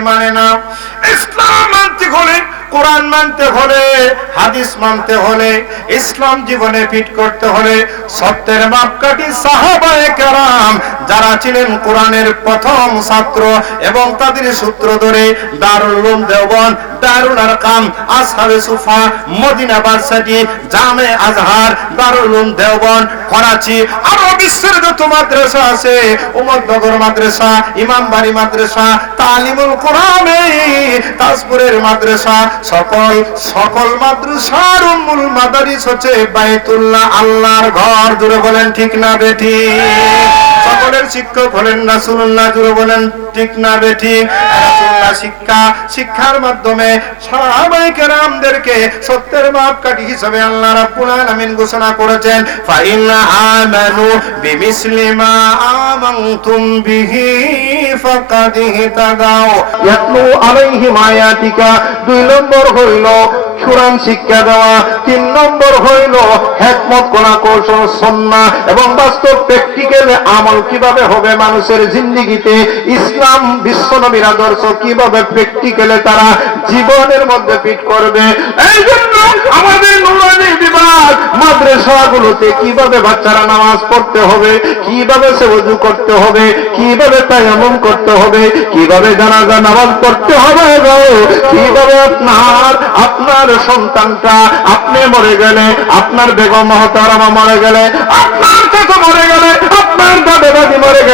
মানে না? ইসলাম আনতে হলে কোরআন মানতে হলে, হাদিস মানতে হলে, ইসলাম জীবনে ফিট করতে হলে, সত্যের মাপকাঠি সাহাবায়ে কেরাম যারা ছিলেন কোরআনের প্রথম ছাত্র এবং তাদের সূত্র ধরে দারুল উলুম দারুল আরকাম, আসহাবে সুফা, মদিনা ভার্সিটি জামে আজহার, দারুল উলুম দেওবন করাচি, আরও বিশ্বের যত মাদ্রাসা আছে, উমরনগর মাদ্রাসা, ইমামবাড়ি মাদ্রাসা, তালিমুল কোরআনে, তাজপুরের মাদ্রাসা সকল সকল মাদ্রাসার মূল মাদারিস হচ্ছে বাইতুল্লাহ, আল্লাহর ঘর জুড়ে বলেন ঠিক না বেঠি সকলের শিক্ষক হলেন রাসূলুল্লাহ জুড়ে বলেন ঠিক না বেঠি শিক্ষা, শিক্ষার মাধ্যমে সাহাবায়ে কেরামদেরকে সত্যের হিসেবে আল্লাহ রাব্বুল ঘোষণা করেছেন, ফাইন আমানু বিমিসলি মা আমানতুম বিহি। ফাকাদ ইহতাদাও ইয়াতলু আলাইহিম আয়াতিকা দুই নম্বর হইল কোরআন শিক্ষা দেওয়া তিন নম্বর হইল হেকমত কোনা কৌশল, সন্না এবং বাস্তব প্র্যাকটিক্যাল আমল। কীভাবে হবে মানুষের জিন্দিগিতে? ইসলাম বিশ্ব নবীর আদর্শ কীভাবে প্র্যাকটিক্যালে তারা জীবনের মধ্যে ফিট করবে? এই জন্য আমাদের নুরানি বিভাগ মাদ্রাসাগুলোতে কীভাবে বাচ্চারা নামাজ পড়তে হবে? কীভাবে সে ওযু করতে হবে? কীভাবে তায়াম্মুম করতে হবে? কীভাবে জানাজা নামাজ পড়তে হবে কীভাবে আপনার আপনার সন্তানটা আপনি মরে গেলে আপনার বেগম মহতারামা মরে গেলে আপনার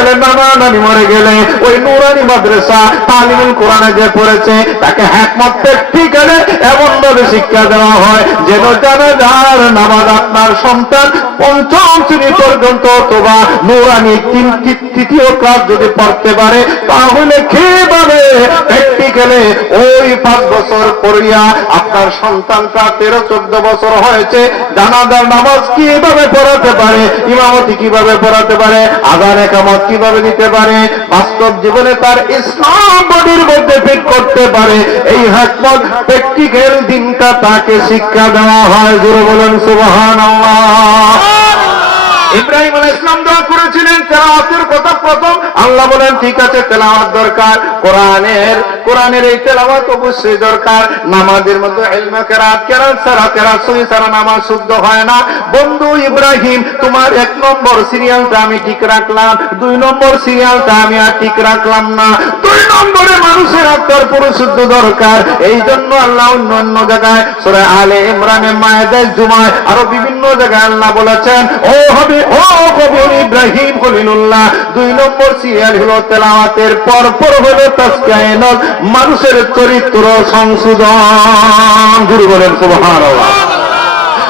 গেলে নানা নানি মরে গেলে ওই নুরানি মাদ্রাসা তালিমুল কোরআনে যে পড়েছে, তাকে হ্যাকমত প্র্যাকটিক্যালে এমন ভাবে শিক্ষা দেওয়া হয় যেন জানাজার নামাজ আপনার সন্তান পঞ্চম শ্রেণি পর্যন্ত অথবা নুরানি তিন তৃতীয় ক্লাস যদি পড়তে পারে, তাহলে কীভাবে প্র্যাকটিক্যালে ওই পাঁচ বছর পড়িয়া আপনার সন্তানটা তেরো, চোদ্দ বছর হয়েছে, জানাজার নামাজ কীভাবে পড়াতে পারে, ইমামতি কীভাবে পড়াতে পারে আধার একামত কীভাবে দিতে পারে? বাস্তব জীবনে তার ইসলাম বডির মধ্যে ফিট করতে পারে। এই হাকমত প্র্যাকটিক্যাল দিনটা তাকে শিক্ষা দেওয়া হয়। গুরু বলেন সুবাহ ইব্রাহিম আলাইহিস ইসলাম দোয়া করেছিলেন। তেলাওয়াতের কথা প্রথম আল্লাহ বলেন, ঠিক আছে, তেলাওয়াত দরকার, কোরআনের কোরআনের এই তেলাওয়াত অবশ্যই দরকার। নামাজের মতো ইলমে কেরাত কেরাত সারা কেরাত সহি সারা নামাজ শুদ্ধ হয় না। বন্ধু ইব্রাহিম, তোমার এক নম্বর সিরিয়ালটা আমি ঠিক রাখলাম, দুই নম্বর সিরিয়ালটা আমি আর ঠিক রাখলাম না। দুই নম্বরে মানুষের আত্মার পরিশুদ্ধ দরকার। এই জন্য আল্লাহ অন্য অন্য জায়গায় আলে ইমরানে জুমায় আরও বিভিন্ন জায়গায় আল্লাহ বলেছেন, ও হবে ও কবির ইব্রাহিম দুই নম্বর সিরিয়াল হলো তেলাওয়াতের পর পর হলো মানুষের চরিত্র সংশোধন। গুরু বলেন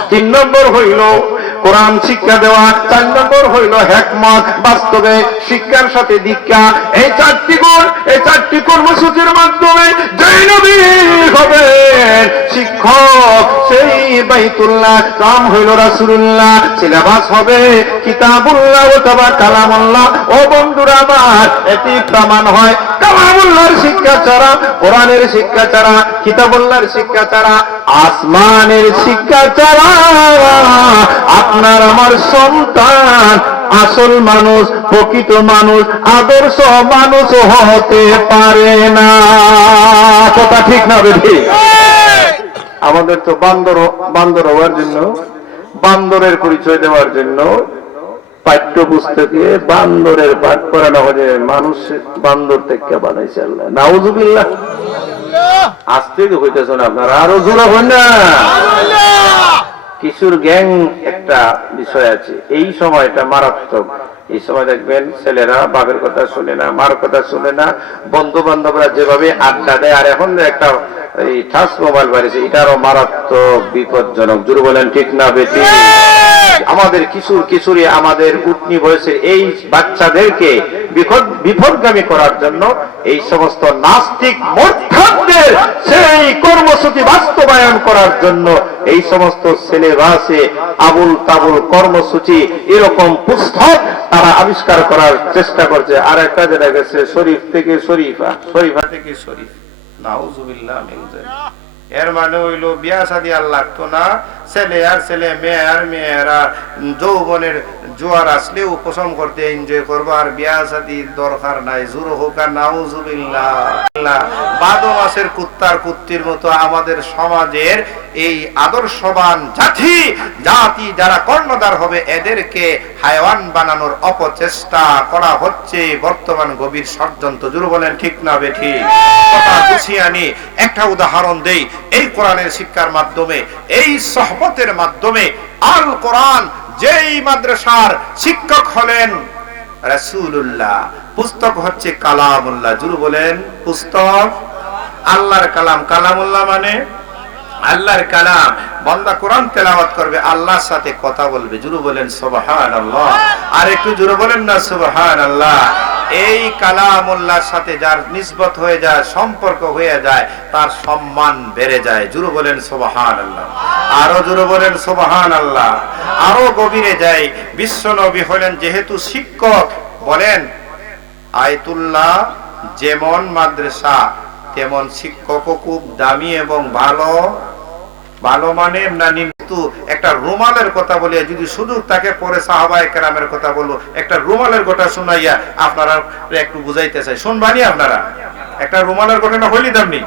তিন নম্বর হইল কোরআন শিক্ষা দেওয়া চার নম্বর হইল হ্যাকমত বাস্তবে শিক্ষার সাথে দীক্ষা। এই চারটি গুণ, এই চারটি কর্মসূচির মাধ্যমে জৈনবী হবে শিক্ষক। বাইতুল্লাহ, নাম হইল রাসুল্লাহ সিলেবাস হবে কিতাবুল্লাহ কালামুল্লাহ। ও বন্ধুরা আমার, এটি প্রমাণ হয় শিক্ষা ছাড়া, কোরআনের শিক্ষা ছাড়া শিক্ষা ছাড়া, আসমানের শিক্ষা ছাড়া। আপনার আমার সন্তান আসল মানুষ, প্রকৃত মানুষ, আদর্শ মানুষ হতে পারে না। কথা ঠিক না বেশি আমাদের তো বান্দর বান্দর হওয়ার জন্য বান্দরের পরিচয় দেওয়ার জন্য পাঠ্য পুস্তকে বান্দরের পাঠ করানো হলে মানুষ বান্দর থেকে বানাইছে আল্লাহ। নাউজুবিল্লাহ। আসতে তো হইতেছ না আপনারা আরও জোড়া হন না। কিশোর গ্যাং একটা বিষয় আছে এই সময়টা মারাত্মক। এই সময় দেখবেন ছেলেরা বাপের কথা শুনে না মার কথা শুনে না বন্ধু বান্ধবরা যেভাবে আড্ডা দেয় আর এখন একটা এই মোবাইল বাড়িছে এটারও মারাত্মক বিপজ্জনক। জুড়ে বলেন ঠিক না বেটি? আমাদের কিশোর কিশোরী আমাদের বয়সের এই বাচ্চাদেরকে বিপদগামী করার জন্য এই সমস্ত নাস্তিক সেই কর্মসূচি বাস্তবায়ন করার জন্য এই সমস্ত সিলেবাসে আবুল তাবুল কর্মসূচি এরকম পুস্তক তারা আবিষ্কার করার চেষ্টা করছে। আর একটা যেটা গেছে শরীফ থেকে শরীফা শরীফা থেকে শরীফ। এর মানে বিয়া শাদি আর লাগতো না। ছেলে আর ছেলে, মেয়ে আর মেয়েরা যৌবনের জোয়ার আসলে উপশম করতে এনজয় করব। আর বিয়া শাদির দরকার নাই, জুরু হোক আর নাউজুবিল্লাহ। বাদো মাসের কুত্তার কুত্তির মতো আমাদের সমাজের এই আদর্শবান জাতি জাতি যারা কর্ণধার হবে, এদেরকে হায়ওয়ান বানানোর অপচেষ্টা করা হচ্ছে। বর্তমান গভীর ষড়যন্ত্র জুরু বলেন, ঠিক না বেঠি? কথা গুছিয়ে আনি, একটা উদাহরণ দেই। এই কোরআনের শিক্ষার মাধ্যমে, এই সহবতের মাধ্যমে আল কোরআন যেই মাদ্রাসার শিক্ষক হলেন রাসূলুল্লাহ। পুস্তক হচ্ছে কালামুল্লাহ। জুরু বলেন, পুস্তক? আল্লাহর কালাম। কালামুল্লাহ মানে? আল্লাহর কালাম। বান্দা কোরআন তেলাওয়াত করবে, আল্লাহর সাথে কথা বলবে। জুরু বলেন, সুবহানাল্লাহ। আর একটু জুরু বলেন না, সুবহানাল্লাহ। এই কালামুল্লাহর সাথে যার নিসবত হয়ে যায়, সম্পর্ক হয়ে যায়, তার সম্মান বেড়ে যায়। জুরু বলেন, সুবহানাল্লাহ। আরও জুরু বলেন, সুবহানাল্লাহ। আরও গভীরে যায় বিশ্ব নবী হলেন যেহেতু শিক্ষক, বলেন, আয়তুল্লাহ যেমন মাদ্রাসা, তেমন শিক্ষকও খুব দামি এবং ভালো। ভালো মানের না কিন্তু একটা রুমালের কথা বলিয়া যদি শুধু তাকে পরে সাহাবায়ে কেরামের কথা বলব। একটা রুমালের কথা শুনাইয়া আপনারা একটু বুঝাইতে চাই। শুনবানি আপনারা? একটা রুমালের ঘটনা হইলি দামনি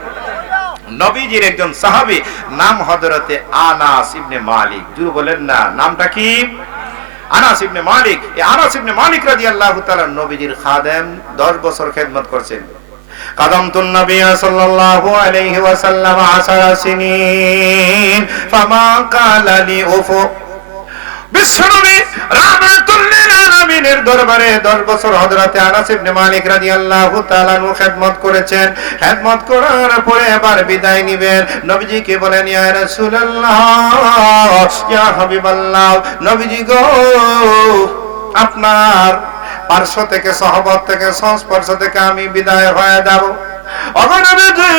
নবীজির একজন সাহাবী, নাম হযরতে আনাস ইবনে মালিক। জুরু বলেন না, নামটা কি? আনাস মালিক। আনাস মালিক রাদিয়াল্লাহু তাআলা নবীজির খাদেম 10 বছর খেদমত করছেন। قدمت النبي صلى الله عليه وسلم عشر سنين فما قال لي أفو বিশ্বনবী রাহমাতুল্লিল আলামিনের দরবারে 10 বছর হযরতে আনাস ইবনে মালিক রাদিয়াল্লাহু তাআলা নু খেদমত করেছেন খেদমত করার পরে এবার বিদায় নেবেন নবীজিকে বলেন ইয়া রাসূলুল্লাহ ইয়া হাবিবাল্লাহ নবীজি গো আপনার পার্শ্ব থেকে, সহবত থেকে, সংস্পর্শ থেকে আমি বিদায় হয়ে যাব। অগণবিধি,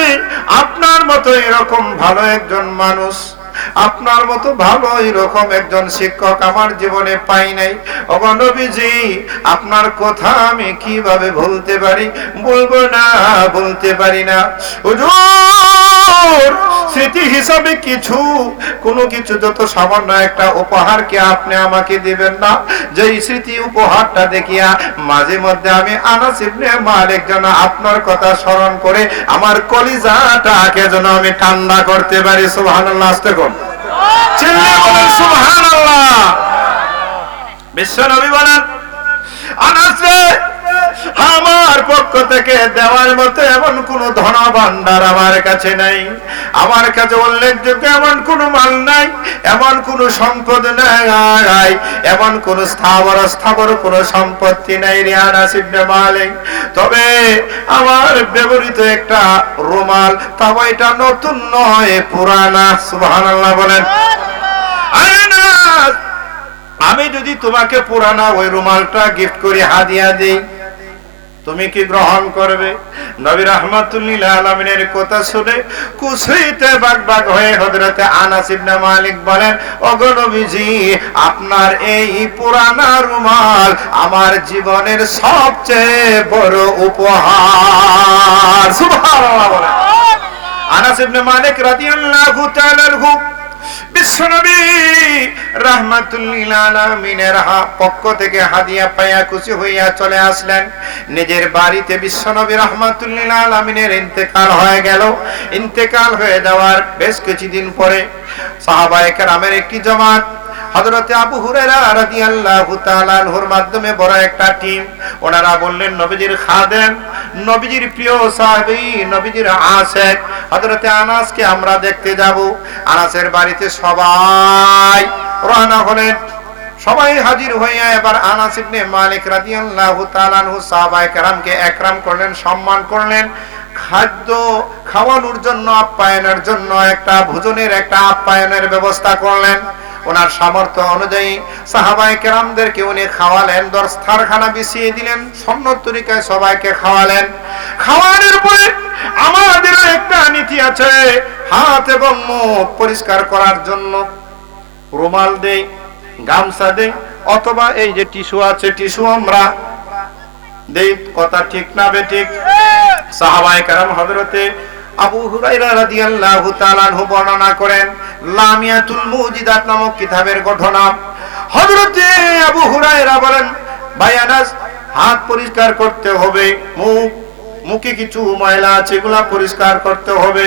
আপনার মতো এরকম ভালো একজন মানুষ আপনার মতো ভালো এরকম একজন শিক্ষক আমার জীবনে পাই নাই। অগণবিজি আপনার কথা আমি কীভাবে ভুলতে পারি? বলব না বলতে পারি না। স্মৃতি হিসাবে কিছু, কোনো কিছু যত সামান্য একটা উপহার কি আপনি আমাকে দিবেন না। যে স্মৃতি উপহারটা দেখিয়া মাঝে মধ্যে আমি আনাস ইবনে মালিক যেন আপনার কথা স্মরণ করে আমার কলিজাটাকে যেন আমি ঠান্ডা করতে পারি। সুবহানাল্লাহ, আস্তে কোন চিল্লে বলেন সুবহানাল্লাহ। বিশ্ব নবী বলেন আনাস আমার পক্ষ থেকে দেওয়ার মতো এমন কোন ধন ভান্ডার আমার কাছে নাই। আমার কাছে উল্লেখযোগ্য এমন কোন মাল নাই, এমন কোন সম্পদ নাই এমন কোন স্থাবর স্থাবর কোন সম্পত্তি নাই রিয়ানা সিবনে মালিক। তবে আমার ব্যবহৃত একটা রুমাল তবে এটা নতুন নয়, পুরানা, সুবহানাল্লাহ বলেন। আমি যদি তোমাকে পুরানা ওই রুমালটা গিফট করে, হাদিয়া দিই তুমি কি গ্রহণ করবে? নবী রহমাতুল্লিল আলমিনের কথা শুনে কুসুইতে বাগ বাগ হয়ে হজরতে আনাস ইবনে মালিক বলেন ওগো নবীজি আপনার এই পুরানা রুমাল আমার জীবনের সবচেয়ে বড় উপহার। সুবহানাল্লাহ বলেন। আনাস ইবনে মালিক রাদিয়াল্লাহু তাআলা আনহু পক্ষ থেকে পাইয়া খুশি হইয়া চলে আসলেন। নিজের বাড়িতে ইন্তেকাল হয়ে গেল। ইন্তেকাল হয়ে যাওয়ার বেশ কিছুদিন পরে একটি জামাত হযরতে আবু হুরায়রা রাদিয়াল্লাহু তাআলা আনহুর মাধ্যমে বড় একটা টিম, ওনারা বললেন, নবীজির খাদেম, নবীজির প্রিয় সাহাবী, নবীজির আশেক হযরতে আনাসকে আমরা দেখতে যাব। আনাসের বাড়িতে সবাই রওনা হলেন। সবাই হাজির হইয়া এবার আনাস ইবনে মালিক রাদিয়াল্লাহু তাআলা আনহু সাহাবায়ে কেরামকে একরাম করলেন, সম্মান করলেন। খাদ্য খাওয়ানোর জন্য, আপ্যায়নের জন্য একটা ভোজনের একটা আপ্যায়নের ব্যবস্থা করলেন। ওনার সামর্থ্য অনুযায়ী সাহাবাই কেরামদেরকে উনি খাওয়ালেন দরস্থারখানা বিছিয়ে দিলেন, সন্ন্যত তরিকায় সবাইকে খাওয়ালেন। খাওয়ানোর পরে আমাদের একটা নীতি আছে, হাত এবং মুখ পরিষ্কার করার জন্য। রুমাল দেই, গামছা দেই, অথবা এই যে টিস্যু আছে, টিস্যু আমরা দেই, কথা ঠিক না বে ঠিক। সাহাবায়ে কেরাম হযরতে আবু হুরাইরা রাদিয়াল্লাহু বর্ণনা করেন, লামিয়াতুল মুজিদাত নামক কিতাবের ঘটনা আবু হুরাইরা বলেন, ভাই আনাস, হাত পরিষ্কার করতে হবে, মুখ, মুখে কিছু ময়লা আছে, এগুলা পরিষ্কার করতে হবে।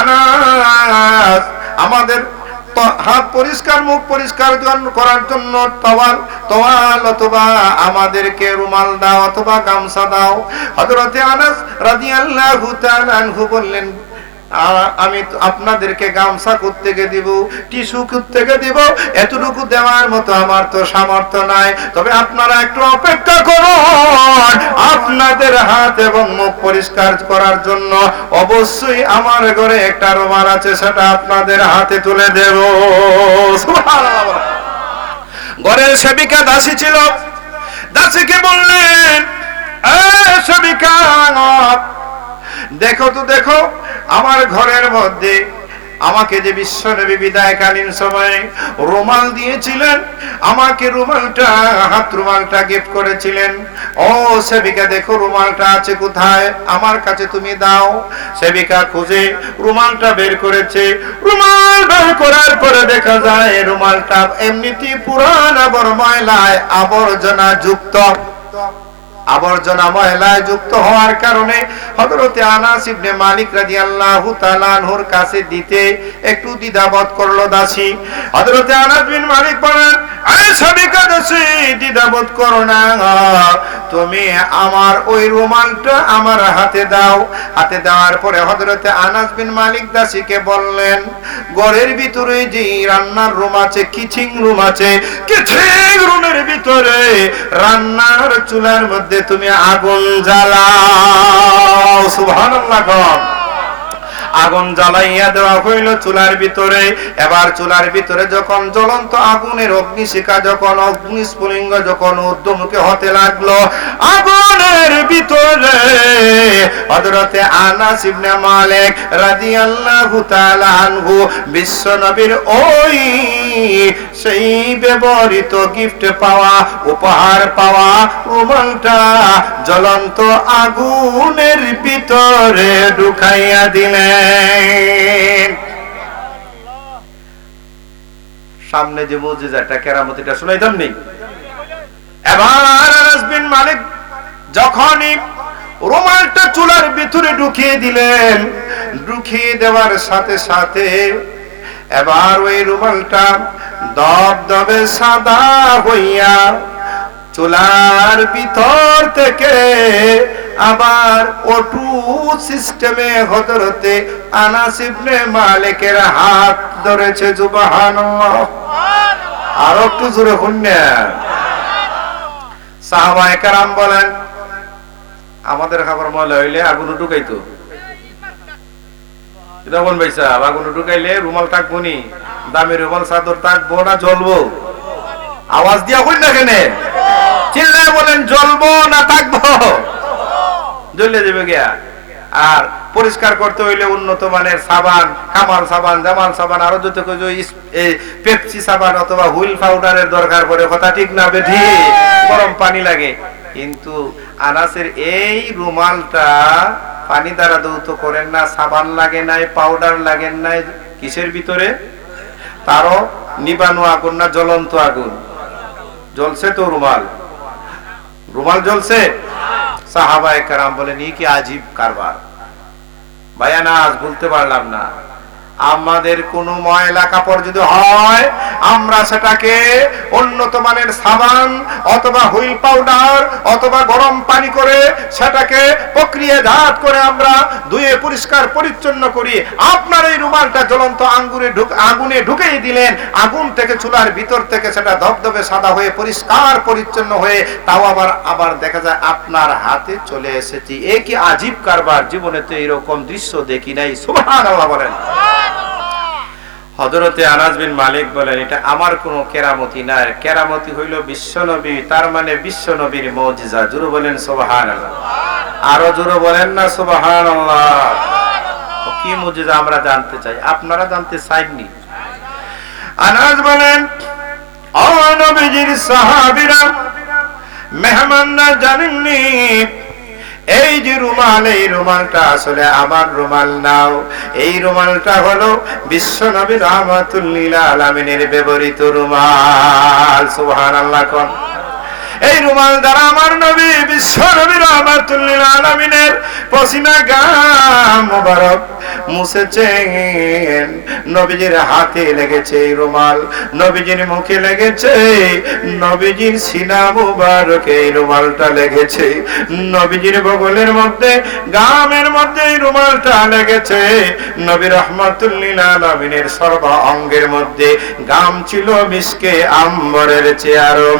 আনাস, আমাদের হাত পরিষ্কার, মুখ পরিষ্কার করার জন্য তওয়াল তওয়াল অথবা আমাদেরকে রুমাল দাও অথবা গামছা দাও। হযরতে আনাস রাদিয়াল্লাহু তাআলা বললেন আমি আপনাদেরকে গামছা থেকে দিব, টিস্যু থেকে দিব, এতটুকু দেওয়ার মতো আমার তো সামর্থ্য নাই। তবে আপনারা একটু অপেক্ষা করুন। আপনাদের হাত এবং মুখ পরিষ্কার করার জন্য অবশ্যই আমার ঘরে একটা রুমাল আছে, সেটা আপনাদের হাতে তুলে দেব। ঘরের সেবিকা দাসী ছিল। দাসীকে বললেন "এ সেবিকা দেখো তো, দেখো আমার ঘরের মধ্যে আমাকে যে বিশ্বনবী বিদায়কালীন সময়ে রুমাল দিয়েছিলেন, আমাকে রুমালটা, হাত রুমালটা গিফট করেছিলেন। ও সেবিকা, দেখো রুমালটা আছে কোথায়? আমার কাছে তুমি দাও। সেবিকা খুঁজে রুমালটা বের করেছে। রুমাল বের করার পরে দেখা যায় রুমালটা এমনিতেই পুরান আবর ময়লায় আবর্জনা যুক্ত। আবর্জনা ময়লায় যুক্ত হওয়ার কারণে হযরতে আনাস ইবনে মালিক রাদিয়াল্লাহু তাআলা আনহুর কাছে দিতে একটু দ্বিধাবোধ করল দাসী। হযরতে আনাস বিন মালিক বলেন দ্বিধাবোধ করো না। তুমি আমার ওই রুমালটা আমার হাতে দাও। হাতে দেওয়ার পরে হযরতে আনাস বিন মালিক দাসীকে বললেন, ঘরের ভিতরে যে রান্নার রুম আছে, কিচিং রুম আছে, কিচিং রুমের ভিতরে রান্নার চুলার মধ্যে তুমি আগুন জ্বালাও সুবহানাল্লাহ গো। আগুন জ্বালাইয়া দেওয়া হইল চুলার ভিতরে এবার চুলার ভিতরে যখন জ্বলন্ত আগুনের অগ্নিশিখা, যখন অগ্নিস্ফুলিঙ্গ, যখন ঊর্ধ্বমুখী হতে লাগল, আগুনের ভিতরে হযরতে আনাস ইবনে মালিক রাদিয়াল্লাহু তাআলা আনহু বিশ্ব নবীর ওই সেই ব্যবহৃত গিফট পাওয়া, উপহার পাওয়া রুমালটা জ্বলন্ত আগুনের ভিতরে ঢুকাইয়া দিলেন। সামনে যে মুজিজাটা কেরামতিটা শুনাইতাম নেই এবার আনাস মালিক যখনই রুমালটা চুলার ভিতরে ঢুকিয়ে দিলেন, ঢুকিয়ে দেওয়ার সাথে সাথে এবার ওই রুমালটা দব দবে সাদা হইয়া চুলার ভিতর থেকে আবার ওটু সিস্টেমে হজরতে আনাস ইবনে মালিকের হাত ধরেছে, সুবহানাল্লাহ। আর একটু জোরে শুননা সাহাবায়ে কেরাম বলেন, আমাদের খাবার ময়লা হইলে আগুন ঢুকাইতো? এটা ভাইসা ভাই আগুন ঢুকাইলে রুমাল থাকব নি। দামি রুমাল, চাদর থাকব না জ্বলবো? আওয়াজ দিয়া কই না কেনে? চিল্লায় বলেন, জ্বলবো না থাকব? জ্বলে যাবে গিয়া। আর পরিষ্কার করতে হইলে উন্নত মানের সাবান, কামাল সাবান, জামাল সাবান, আরও যত পেপসি সাবান অথবা হুইল পাউডারের দরকার পড়ে, কথা ঠিক না বেঠি? গরম পানি লাগে। কিন্তু আনাসের এই রুমালটা পানি দ্বারা দৌত করেন না, সাবান লাগে নাই পাউডার লাগেন নাই, কিসের ভিতরে? তারও নিবানো আগুন না, জ্বলন্ত আগুন। জ্বলছে তো রুমাল। রুমাল জ্বলছে? সাহাবায় কারাম বলেন এই কি আজীব কারবার। ভাইয়া, না, আজ বলতে পারলাম না। আমাদের কোন ময়লা কাপড় যদি হয়, আমরা সেটাকে উন্নত মানের সাবান অথবা হুইল পাউডার অথবা গরম পানি করে সেটাকে প্রক্রিয়াজাত করে আমরা ধুয়ে পরিষ্কার পরিচ্ছন্ন করি। আপনার এই রুমালটা জ্বলন্ত আঙ্গুরে ঢুক, আগুনে ঢুকেই দিলেন, আগুন থেকে চুলার ভিতর থেকে সেটা ধবধবে সাদা হয়ে পরিষ্কার পরিচ্ছন্ন হয়ে তাও আবার আবার দেখা যায় আপনার হাতে চলে এসেছি। এ কি আজীব কারবার? জীবনে তো এইরকম দৃশ্য দেখি নাই। সুবহানাল্লাহ বলেন। হজরতে আনাজ বিন মালিক বলেন, এটা আমার কোনো কেরামতি না। কেরামতি হইল বিশ্বনবী, তার মানে বিশ্বনবীর মজিজা। জুরু বলেন সোবাহান আরও জুরু বলেন না সোবাহান কি মজিজা আমরা জানতে চাই? আপনারা জানতে চাইননি। আনাজ বলেন, ও নবীজির সাহাবীরা, মেহমানরা জানেননি এই যে রুমাল, এই রুমালটা আসলে আমার রুমাল নাও। এই রুমালটা হলো বিশ্ব নবী রহমাতুল্লিল আলমিনের ব্যবহৃত রুমাল। সুহান আল্লাহ এই রুমাল দ্বারা আমার নবী, বিশ্ব নবী রহমাতুল্লিল আলমিনের গাম মুছেছেন। নবীজির হাতে লেগেছে এই রুমাল, নবীজির মুখে লেগেছে, নবীজির সিনা এই রুমালটা লেগেছে। নবীজির বগলের মধ্যে, গামের মধ্যে এই রুমালটা লেগেছে। নবী রহমাতুল্লিল আলমিনের সর্ব অঙ্গের মধ্যে গাম ছিল মিসকে আম্বরের চেয়ে আরও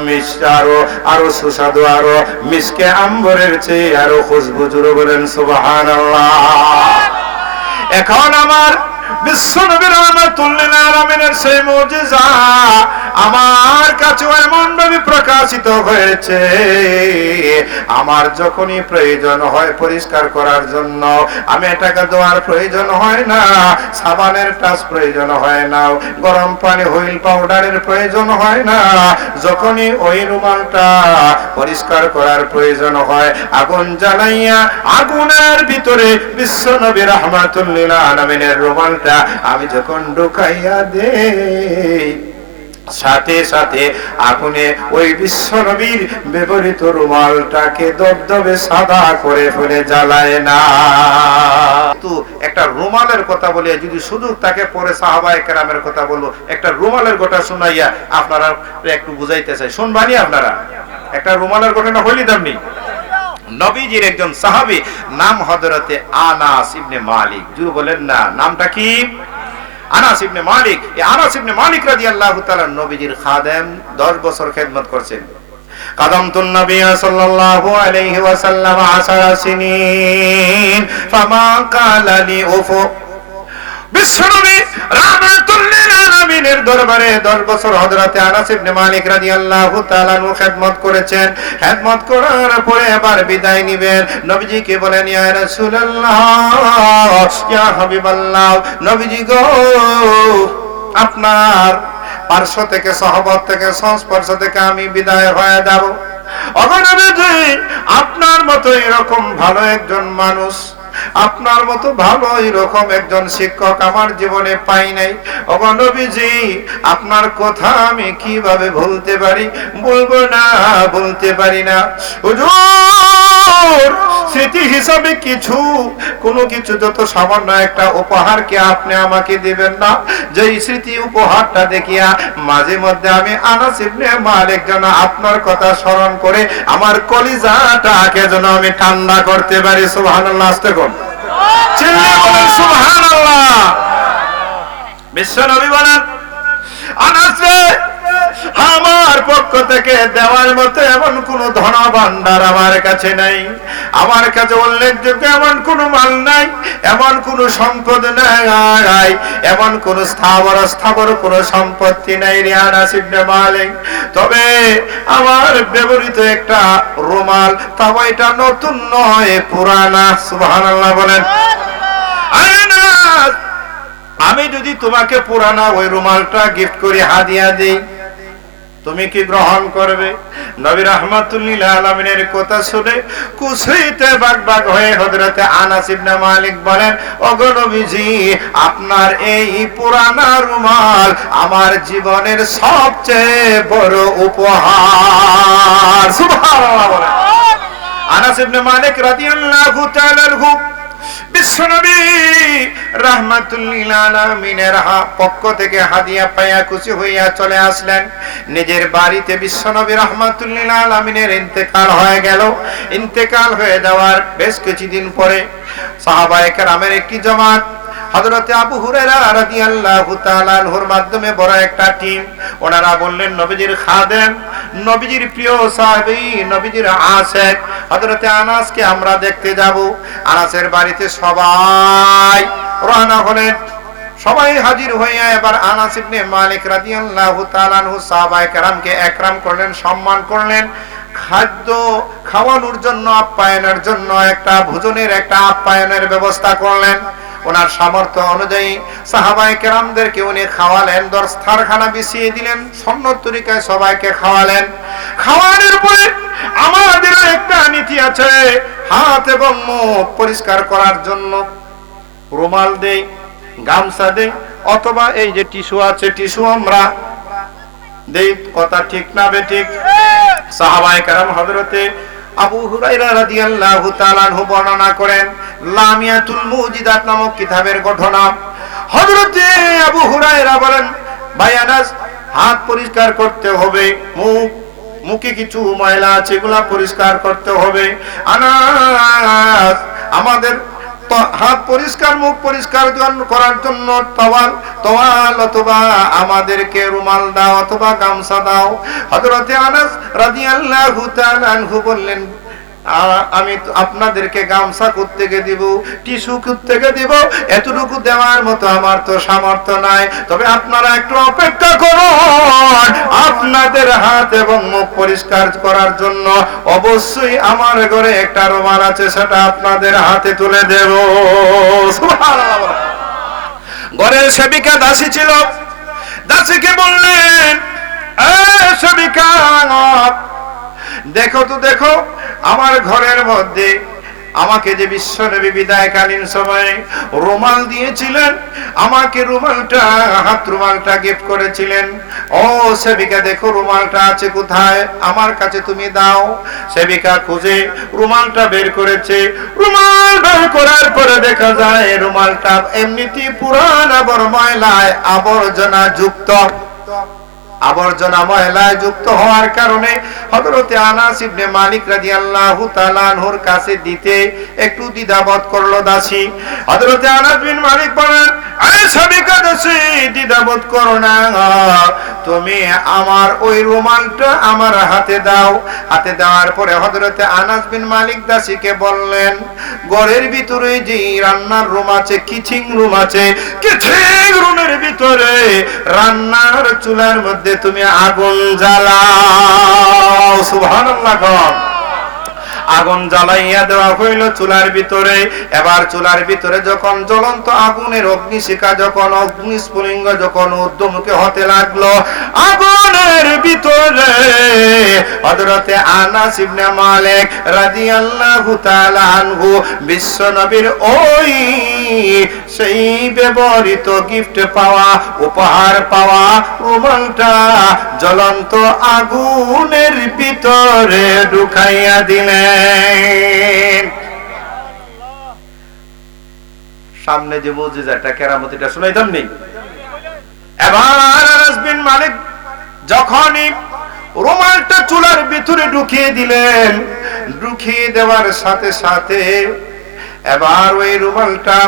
আরও আরও সুস্বাদু আরও মিসকে আম্বরের চেয়ে আরও খুশবু জুড়ে বলেন সুবহানাল্লাহ। এখন আমার নবীর আমার কাছে এমন ভাবে প্রকাশিত হয়েছে। আমার যখনই প্রয়োজন হয় পরিষ্কার করার জন্য, আমি এটাকে দেওয়ার প্রয়োজন হয় না, সাবানের টাচ প্রয়োজন হয় না, গরম পানি হুইল পাউডারের প্রয়োজন হয় না। যখনই ওই রুমালটা পরিষ্কার করার প্রয়োজন হয়, আগুন জ্বালাইয়া আগুনের ভিতরে বিশ্ব নবী রহমাতুল্লিল আলমিনের রুমালটা আমি যখন ঢুকাইয়া দেই, সাথে সাথে আগুনে ওই বিশ্ব নবীর ব্যবহৃত রুমালটাকে দবদবে সাদা করে ফেলে জ্বালায় না। একটা রুমালের কথা বলে যদি শুধু তাকে পরে সাহাবায়ে কেরামের কথা বলব, একটা রুমালের কথা শুনাইয়া আপনারা একটু বুঝাইতে চাই। শুনবানি আপনারা? একটা রুমালের ঘটনা হইলি দামনি নবীজির একজন সাহাবী নাম হযরতে আনাস ইবনে মালিক জুরু বলেন না নামটা কি আনাস ইবনে মালিক এই আনাস ইবনে মালিক রাদিয়াল্লাহু তাআলা নবীজির খাদেম 10 বছর খেদমত করছেন قدمت النبي صلى الله عليه وسلم عشر سنين فما قال لي أفو বিশ্বনবী রাহমাতুল্লিল দরবারে 10 বছর হযরতে আনাস ইবনে মালিক রাদিয়াল্লাহু তাআলা নু খেদমত করেছেন। খেদমত করার পরে এবার বিদায় নেবেন। নবীজিকে বলেন, ইয়া রাসূলুল্লাহ, ইয়া হাবিবাল্লাহ, নবীজি গো, আপনার পার্শ্ব থেকে, সহবত থেকে, সংস্পর্শ থেকে আমি বিদায় হয়ে যাব। অগণবীজি আপনার মতো এরকম ভালো একজন মানুষ আপনার মতো ভালো এরকম একজন শিক্ষক আমার জীবনে পাই নাই। অগণবীজি আপনার কথা আমি কীভাবে ভুলতে পারি? বলব না বলতে পারি না। হুজুর! স্মৃতি হিসাবে কিছু কিছু যত সামান্য একটা আপনি আমাকে দিবেন না? যে স্মৃতি উপহারটা দেখিয়া মাঝে মধ্যে আমি আনাস ইবনে মালিক যেন আপনার কথা স্মরণ করে আমার কলিজাটাকে যেন আমি ঠান্ডা করতে পারি। সুবহানাল্লাহ, আস্তে কোন চিল্লিয়ে বলেন, সুবহানাল্লাহ। বিশ্ব নবী বলেন, আনাস আমার পক্ষ থেকে দেওয়ার মতো এমন কোন ধন ভান্ডার আমার কাছে নাই। আমার কাছে উল্লেখযোগ্য এমন কোন মাল নাই, এমন কোন সম্পদ নাই এমন কোন স্থাবর স্থাবর কোন সম্পত্তি নাই রিয়ানা সিবনে মালিক। তবে আমার ব্যবহৃত একটা রুমাল তাও এটা নতুন নয়, পুরানা, সুবহানাল্লাহ বলেন। আমি যদি তোমাকে পুরানা ওই রুমালটা গিফট করে, হাদিয়া দেই। তুমি কি গ্রহণ করবে? নবী রহমাতুল্লিল আলমিনের কথা শুনে কুসইতে বাগ বাগ হয়ে হজরতে আনাস ইবনে মালিক বলেন, ওগো নবীজি, আপনার এই পুরানা রুমাল আমার জীবনের সবচেয়ে বড় উপহার। সুবহানাল্লাহ আনাস ইবনে মালিক রাদিয়াল্লাহু তাআলা আনহু বিশ্বনবী পাইয়া খুশি হইয়া চলে আসলেন। নিজের বাড়িতে ইন্তেকাল হয়ে গেল। ইন্তেকাল হয়ে যাওয়ার বেশ কিছুদিন পরে একটি জমাত হযরতে আবু রাদিয়াল্লাহু তাআলা আনহুর মাধ্যমে বড় একটা টিম, ওনারা বললেন, নবীজির খাদেম, নবীজির প্রিয় সাহাবী, নবীজির আশেক, হযরতে আনাসকে আমরা দেখতে যাব। আনাসের বাড়িতে সবাই রওনা হলেন। সবাই হাজির হইয়া এবার আনাস ইবনে মালিক রাদিয়াল্লাহু তাআলা আনহু সাহাবায়ে কেরামকে একরাম করলেন, সম্মান করলেন। খাদ্য খাওয়ানোর জন্য, আপ্যায়নের জন্য একটা ভোজনের, একটা আপ্যায়নের ব্যবস্থা করলেন। ওনার সামর্থ্য অনুযায়ী সাহাবাই কেরামদেরকে উনি খাওয়ালেন দরস্থারখানা বিছিয়ে দিলেন, সন্ন্যত তরিকায় সবাইকে খাওয়ালেন। খাওয়ানোর পরে আমাদের একটা নীতি আছে, হাত এবং মুখ পরিষ্কার করার জন্য। রুমাল দেই, গামছা দেই, অথবা এই যে টিস্যু আছে, টিস্যু আমরা দেই, কথা ঠিক না বে ঠিক। সাহাবায়ে কেরাম হযরতে আবু হুরাইরা রাদিয়াল্লাহু তাআলা বর্ণনা করেন, লামিয়াতুল মুজিদাত নামক কিতাবের ঘটনা হযরত আবু হুরাইরা বলেন, ভাই আনাস, হাত পরিষ্কার করতে হবে, মুখ, মুখে কিছু ময়লা আছে, এগুলা পরিষ্কার করতে হবে। আনাস, আমাদের হাত পরিষ্কার, মুখ পরিষ্কার করার জন্য তওয়াল তোয়াল অথবা আমাদেরকে রুমাল দাও অথবা গামছা দাও। হযরতে আনাস রাদিয়াল্লাহু তাআলা আনহু বললেন আমি আপনাদেরকে গামছা দিব দিব, এতটুকু দেওয়ার মতো আমার তো সামর্থ্য নাই। তবে আপনারা একটু অপেক্ষা করুন, আপনাদের হাত এবং মুখ পরিষ্কার করার জন্য অবশ্যই আমার ঘরে একটা রুমাল আছে, সেটা আপনাদের হাতে তুলে দেব। ঘরের সেবিকা দাসী ছিল। দাসীকে বললেন, "এ সেবিকা, দেখো তো, দেখো আমার ঘরের মধ্যে আমাকে যে বিশ্বনবী বিদায়কালীন সময়ে রুমাল দিয়েছিলেন, আমাকে রুমালটা, হাত রুমালটা গিফট করেছিলেন। ও সেবিকা, দেখো রুমালটা আছে কোথায়? আমার কাছে তুমি দাও। সেবিকা খুঁজে রুমালটা বের করেছে। রুমাল বের করার পরে দেখা যায় রুমালটা এমনিতেই পুরান আবর ময়লায় আবর্জনা যুক্ত। আবর্জনা ময়লায় যুক্ত হওয়ার কারণে হযরতে আনাস ইবনে মালিক রাদিয়াল্লাহু তাআলা আনহুর কাছে দিতে একটু দ্বিধাবোধ করল দাসী। হযরতে আনাস বিন মালিক বলেন দ্বিধাবোধ করো না। তুমি আমার ওই রুমালটা আমার হাতে দাও। হাতে দেওয়ার পরে হযরতে আনাস বিন মালিক দাসীকে বললেন, ঘরের ভিতরে যে রান্নার রুম আছে, কিচিং রুম আছে, কিচিং রুমের ভিতরে রান্নার চুলার মধ্যে তুমি আগুন জ্বালাও। সুবহানাল্লাহ। আগুন জ্বালাইয়া দেওয়া হইল চুলার ভিতরে। এবার চুলার ভিতরে যখন জ্বলন্ত আগুনের অগ্নিশিখা, যখন অগ্নিস্ফুলিঙ্গ, যখন ঊর্ধ্বমুখী হতে লাগল, আগুনের ভিতরে হযরতে আনাস ইবনে মালিক রাদিয়াল্লাহু তাআলা আনহু বিশ্ব নবীর ওই সেই ব্যবহৃত গিফট পাওয়া, উপহার পাওয়া রুমালটা জ্বলন্ত আগুনের ভিতরে ঢুকাইয়া দিলেন। সামনে যে মুজিজাটা কেরামতিটা শুনাইতাম নেই এবার মালিক যখনই রুমালটা চুলার ভিতরে ঢুকিয়ে দিলেন, ঢুকিয়ে দেওয়ার সাথে সাথে এবার ওই রুমালটা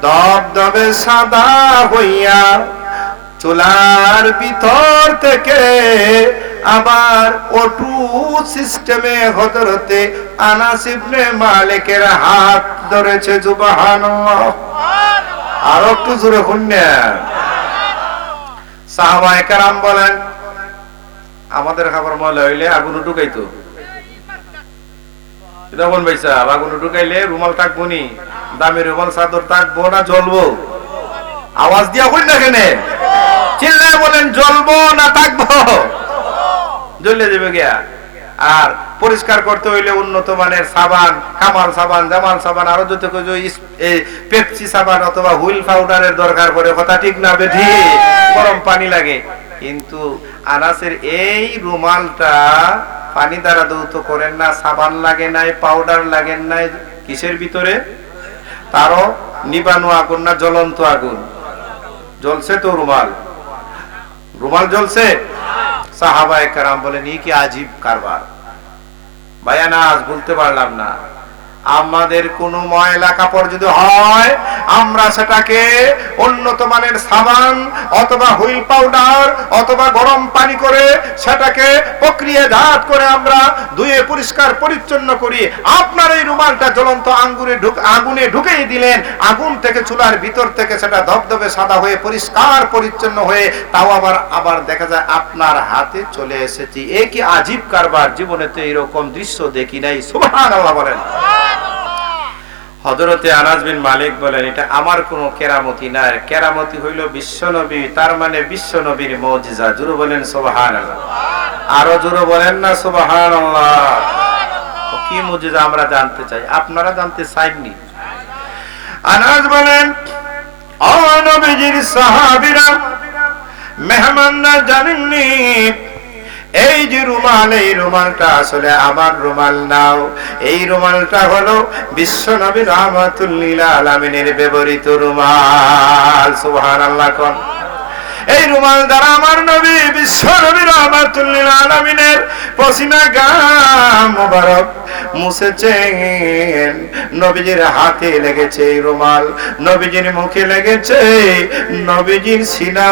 দব দবে সাদা হইয়া চুলার ভিতর থেকে আবার অটু সিস্টেমে হজরতে আনাস ইবনে মালিকের হাত ধরেছে, সুবহানাল্লাহ। আর একটু জোরে শুননা সাহাবায়ে কেরাম বলেন, আমাদের খাবার ময়লা হইলে আগুন ঢুকাইতো তখন ভাইসা আগুন ঢুকাইলে রুমাল থাকব নি? দামি রুমাল, চাদর থাকব না জ্বলবো? আওয়াজ দিয়া কই না কেনে? চিল্লায় বলেন, জ্বলবো না থাকব? জ্বলে যাবে গিয়া। আর পরিষ্কার করতে হইলে উন্নত মানের সাবান, কামাল সাবান, জামাল সাবান, আরও যত পেপসি সাবান অথবা হুইল পাউডারের দরকার পড়ে, কথা ঠিক না বেঠি? গরম পানি লাগে। কিন্তু আনাসের এই রুমালটা পানি দ্বারা দৌত করেন না, সাবান লাগে নাই, পাউডার লাগেন নাই, কিসের ভিতরে? তারও নিবানো আগুন না, জ্বলন্ত আগুন। জ্বলছে তো রুমাল। রুমাল জ্বলছে। সাহাবায় কারাম বলেন এই কি আজীব কারবার? ভাইয়া, না, আজ বলতে পারলাম না। আমাদের কোন ময়লা কাপড় যদি হয়, আমরা সেটাকে উন্নত মানের সাবান অথবা হুইল পাউডার অথবা গরম পানি করে সেটাকে প্রক্রিয়াজাত করে আমরা ধুয়ে পরিষ্কার পরিচ্ছন্ন করি। আপনার এই রুমালটা জ্বলন্ত আঙ্গুরে ঢুক আগুনে ঢুকেই দিলেন, আগুন থেকে চুলার ভিতর থেকে সেটা ধবধবে সাদা হয়ে পরিষ্কার পরিচ্ছন্ন হয়ে, তাও আবার আবার দেখা যায় আপনার হাতে চলে এসেছি। এ কি আজীব কারবার, জীবনে তো এরকম দৃশ্য দেখি নাই। সুবহানাল্লাহ বলেন। হজরতে আনাজ বিন মালিক বলেন, এটা আমার কোনো কেরামতি না কেরামতি হইল বিশ্ব নবী তার মানে বিশ্ব নবীর মজিজা। জুরু বলেন সোবাহান আরও জুরু বলেন না সোবাহান কি মজিজা আমরা জানতে চাই? আপনারা জানতে চাইননি। আনাজ বলেন, ও নবীজির সাহাবীরা, মেহমানরা জানেননি এই যে রুমাল, এই রুমালটা আসলে আমার রুমাল নাও। এই রুমালটা হলো বিশ্ব নবী রহমাতুল্লিল আলমিনের ব্যবহৃত রুমাল। সুহান আল্লাহ কন। এই রুমাল দ্বারা আমার নবী বিশ্ব নবী রহমাতুল্লিল আলমিনের পশ্চিমা মোবারক মুছেছেন নবীজির হাতে লেগেছে রুমাল, নবীজির মুখে লেগেছে, নবীজির সিনা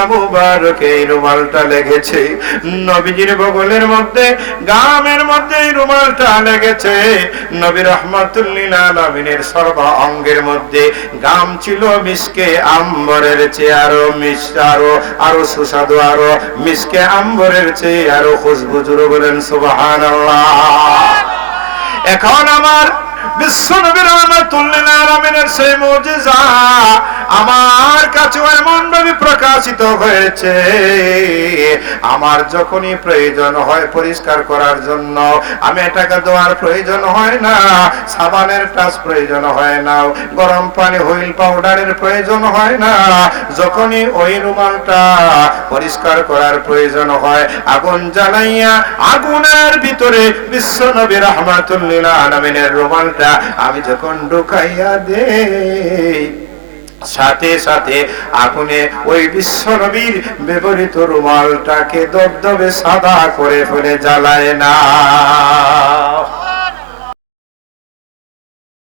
এই রুমালটা লেগেছে। নবীজির বগলের মধ্যে, গামের মধ্যে এই রুমালটা লেগেছে। নবী সর্ব অঙ্গের মধ্যে গাম ছিল মিসকে আম্বরের চেয়ে আরও মিস আরও আরও সুস্বাদু, আরও মিসকে আম্বরের চেয়ে আরও খুশবু জুড়ে বলেন সুবাহান এখন আমার আমার কাছে এমন ভাবে প্রকাশিত হয়েছে। আমার যখনই প্রয়োজন হয় পরিষ্কার করার জন্য, আমি এটাকে দেওয়ার প্রয়োজন হয় না, সাবানের টাচ প্রয়োজন হয় না, গরম পানি হুইল পাউডারের প্রয়োজন হয় না। যখনই ওই রুমালটা পরিষ্কার করার প্রয়োজন হয়, আগুন জ্বালাইয়া আগুনের ভিতরে বিশ্ব নবী রহমাতুল্লিল আলামিনের রুমালটা আমি যখন ঢুকাইয়া দে সাথে সাথে আগুনে ওই বিশ্ব নবীর ব্যবহৃত রুমালটাকে দবদবে সাদা করে ফেলে জ্বালায় না।